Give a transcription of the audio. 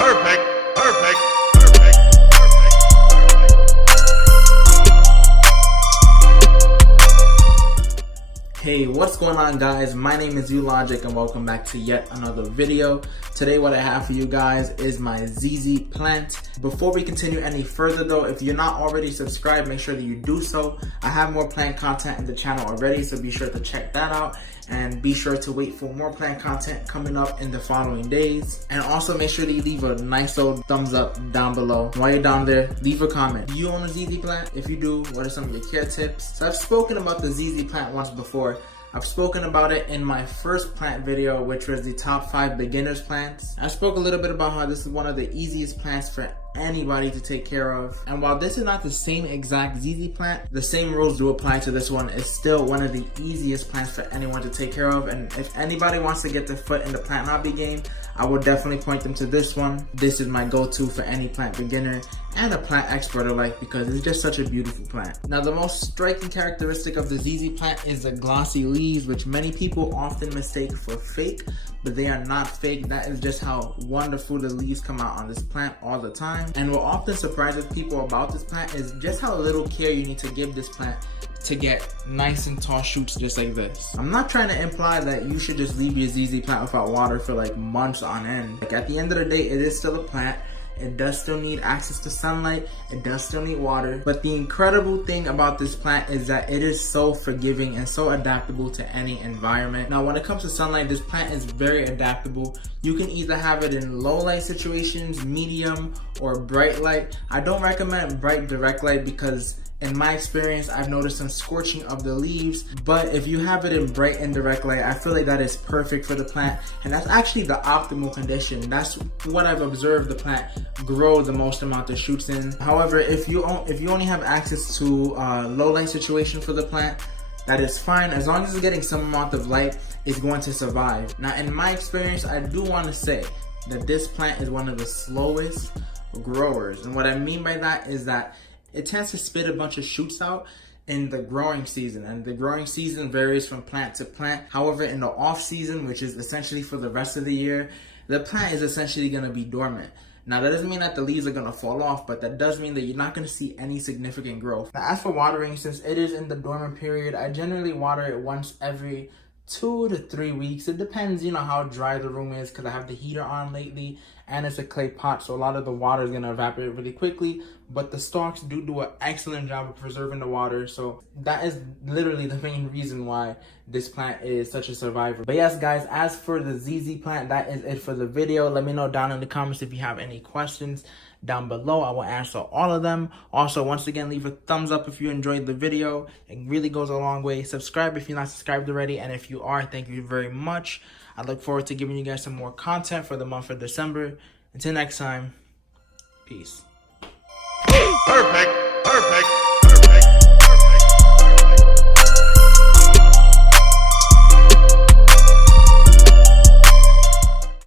Perfect. Hey, what's going on, guys? My name is Logic and welcome back to yet another video. Today what I have for you guys is my ZZ plant. Before we continue any further though, if you're not already subscribed, make sure that you do so. I have more plant content in the channel already, so be sure to check that out. And be sure to wait for more plant content coming up in the following days. And also make sure that you leave a nice old thumbs up down below. While you're down there, leave a comment. Do you own a ZZ plant? If you do, what are some of your care tips? So I've spoken about the ZZ plant once before. I've spoken about it in my first plant video, which was the top 5 beginners plants. I spoke a little bit about how this is one of the easiest plants for anybody to take care of. And while this is not the same exact ZZ plant, the same rules do apply to this one. It's still one of the easiest plants for anyone to take care of. And if anybody wants to get their foot in the plant hobby game, I would definitely point them to this one. This is my go-to for any plant beginner and a plant expert alike because it's just such a beautiful plant. Now, the most striking characteristic of the ZZ plant is the glossy leaves, which many people often mistake for fake, but they are not fake. That is just how wonderful the leaves come out on this plant all the time. And what often surprises people about this plant is just how little care you need to give this plant to get nice and tall shoots just like this. I'm not trying to imply that you should just leave your ZZ plant without water for like months on end. Like, at the end of the day, it is still a plant. It does still need access to sunlight. It does still need water. But the incredible thing about this plant is that it is so forgiving and so adaptable to any environment. Now, when it comes to sunlight, this plant is very adaptable. You can either have it in low light situations, medium, or bright light. I don't recommend bright direct light because in my experience, I've noticed some scorching of the leaves, but if you have it in bright and direct light, I feel like that is perfect for the plant, and that's actually the optimal condition. That's what I've observed the plant grow the most amount of shoots in. However, if you only have access to low light situation for the plant, that is fine. As long as it's getting some amount of light, it's going to survive. Now, in my experience, I do want to say that this plant is one of the slowest growers, and what I mean by that is that it tends to spit a bunch of shoots out in the growing season, and the growing season varies from plant to plant. However, in the off season, which is essentially for the rest of the year, the plant is essentially going to be dormant. Now, that doesn't mean that the leaves are going to fall off, but that does mean that you're not going to see any significant growth. Now, as for watering, since it is in the dormant period, I generally water it once every 2 to 3 weeks. It depends, how dry the room is, because I have the heater on lately and it's a clay pot, so a lot of the water is going to evaporate really quickly, but the stalks do an excellent job of preserving the water, so that is literally the main reason why this plant is such a survivor. But yes, guys, as for the ZZ plant, that is it for the video. Let me know down in the comments if you have any questions down below. I will answer all of them. Also, once again, leave a thumbs up if you enjoyed the video. It really goes a long way. Subscribe if you're not subscribed already, and if you are, thank you very much. I look forward to giving you guys some more content for the month of December. Until next time, peace. Perfect.